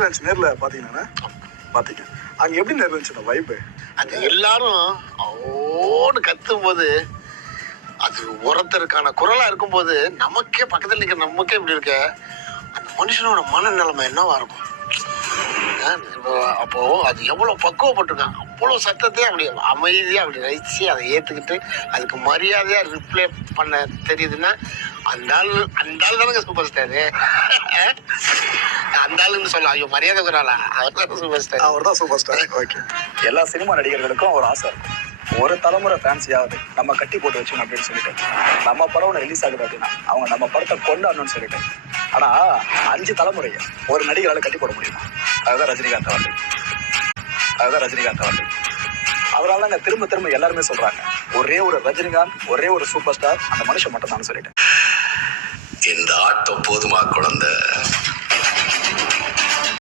நேர்ல பாத்தீங்கன்னா பாத்தீங்க அங்க எப்படி இருந்துச்சு வைப்பு? அது எல்லாரும் ஓன்னு கத்தும் போது அது ஒருத்தருக்கான குரலா இருக்கும்போது நமக்கே பக்கத்துல நிற்கிற நமக்கே இப்படி இருக்க அந்த மனுஷனோட மனநிலைமை என்னவா இருக்கும். அப்போ அது எவ்வளவு பக்குவப்பட்டிருக்காங்க. அவ்வளவு சத்தத்தையும் அப்படி அமைதியா அப்படி ரசிச்சு அதை ஏத்துக்கிட்டு அதுக்கு மரியாதையா ரிப்ளை பண்ண தெரியுதுன்னா அந்த ஆள் தானங்க சூப்பர் ஸ்டாரு. அந்த ஆளுன்னு சொல்ல ஐயோ மரியாதை குறாளா அவர் தான் சூப்பர் ஸ்டார். அவர் தான் சூப்பர் ஸ்டார். ஓகே. எல்லா சினிமா நடிகர்களுக்கும் ஒரு ஆசை இருக்கும், ஒரு தலைமுறை ஃபேன்ஸியாவது நம்ம கட்டி போட்டு வச்சோம் அப்படின்னு சொல்லிட்டு. நம்ம படம் ரிலீஸ் ஆகுது அப்படின்னா அவங்க நம்ம படத்தை கொண்டாடணும்னு சொல்லிட்டு. ஆனா 5 தலைமுறையை ஒரு நடிகரால கட்டி போட முடியுமா? அதுதான் ரஜினிகாந்த் அவர்கள். அதனால தாங்க திரும்ப திரும்ப எல்லாருமே சொல்றாங்க ஒரே ஒரு ரஜினிகாந்த், ஒரே ஒரு சூப்பர் ஸ்டார், அந்த மனுஷன் மட்டும் தான் சொல்லிட்டு. இந்த ஆட்டம் போதுமா குழந்தை?